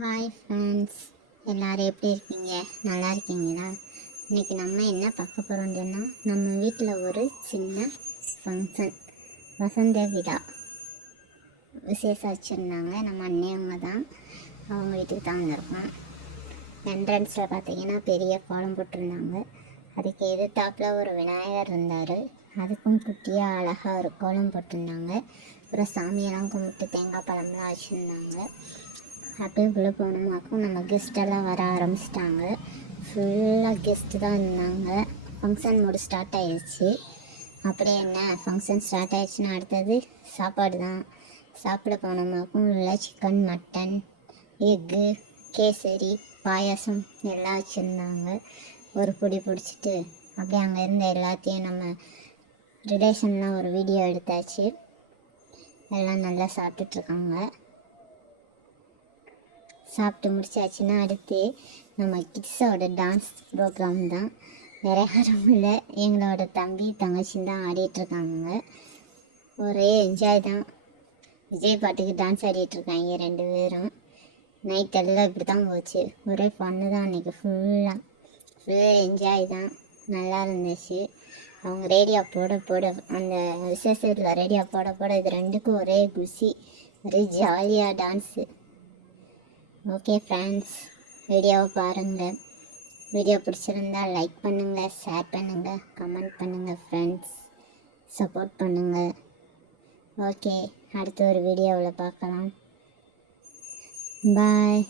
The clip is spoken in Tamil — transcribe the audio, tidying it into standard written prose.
ஹாய் ஃப்ரெண்ட்ஸ், எல்லோரும் எப்படி இருக்கீங்க? நல்லா இருக்கீங்களா? இன்றைக்கி நம்ம என்ன பார்க்க போகிறோம்னா, நம்ம வீட்டில் ஒரு சின்ன ஃபங்க்ஷன், வசந்த விழா விசேஷம் வச்சுருந்தாங்க. நம்ம அண்ணியவங்க தான், அவங்க வீட்டுக்கு தான் வந்திருக்கோம். என்ட்ரன்ஸில் பார்த்திங்கன்னா பெரிய கோலம் போட்டிருந்தாங்க. அதுக்கு எதிர்த்தாப்பில் ஒரு விநாயகர் இருந்தார். அதுக்கும் குட்டியாக அழகாக ஒரு கோலம் போட்டிருந்தாங்க. அப்புறம் சாமியெல்லாம் கும்பிட்டு தேங்காய் பழம்லாம் வச்சுருந்தாங்க. அப்படியே உள்ளே போனோமாக்கும் நம்ம கெஸ்டெல்லாம் வர ஆரம்பிச்சிட்டாங்க. ஃபுல்லாக கெஸ்ட்டு தான் இருந்தாங்க. ஃபங்க்ஷன் மூடு ஸ்டார்ட் ஆகிடுச்சு. அப்படியே என்ன ஃபங்க்ஷன் ஸ்டார்ட் ஆகிடுச்சுன்னா அடுத்தது சாப்பாடு தான். சாப்பிட போனோமாக்கும் உள்ள சிக்கன், மட்டன், எக்கு, கேசரி, பாயாசம் எல்லாம் வச்சுருந்தாங்க. ஒரு பொடி பிடிச்சிட்டு அப்படியே அங்கே இருந்த எல்லாத்தையும் நம்ம ரிலேஷன்லாம் ஒரு வீடியோ எடுத்தாச்சு. எல்லாம் நல்லா சாப்பிட்டுட்ருக்காங்க. சாப்பிட்டு முடிச்சாச்சுன்னா அடுத்து நம்ம கிட்ஸோட டான்ஸ் ப்ரோக்ராம் தான். வேற யாரும் இல்லை, எங்களோட தம்பி தங்கச்சின்னு தான் ஆடிட்டுருக்காங்க. ஒரே என்ஜாய் தான். விஜய் பாட்டுக்கு டான்ஸ் ஆடிட்டுருக்காங்க ரெண்டு பேரும். நைட் எல்லாம் இப்படி தான் போச்சு. ஒரே ஃபன்னு தான் அன்றைக்கி. ஃபுல் என்ஜாய் தான். நல்லா இருந்துச்சு. அவங்க ரேடியோ போட அந்த விசேஷத்தில் ரேடியோ போட இது ரெண்டுக்கும் ஒரே குஷி, ஒரே ஜாலியாக டான்ஸு. ஓகே ஃப்ரெண்ட்ஸ், வீடியோவை பாருங்கள். வீடியோ பிடிச்சிருந்தா லைக் பண்ணுங்கள், ஷேர் பண்ணுங்கள், கமெண்ட் பண்ணுங்கள் ஃப்ரெண்ட்ஸ். சப்போர்ட் பண்ணுங்கள். ஓகே, அடுத்த ஒரு வீடியோவில் பார்க்கலாம். பாய்.